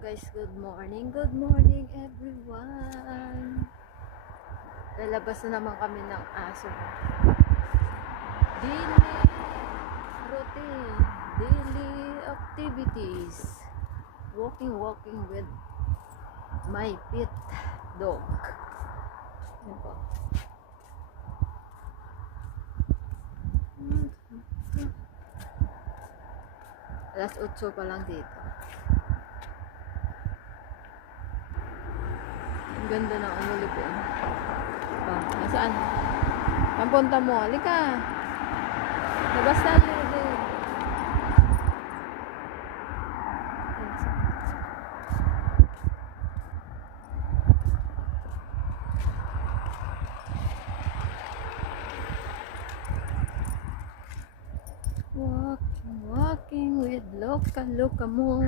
Guys, good morning everyone. Lalabas na naman kami ng aso. Daily routine, daily activities. Walking with my pet dog. Yan po. Alas 8 pa lang dito. Ang ganda ng umulipin. Nasaan? Ang punta mo? Halika. Labas tayo din. Walking with Loka mo.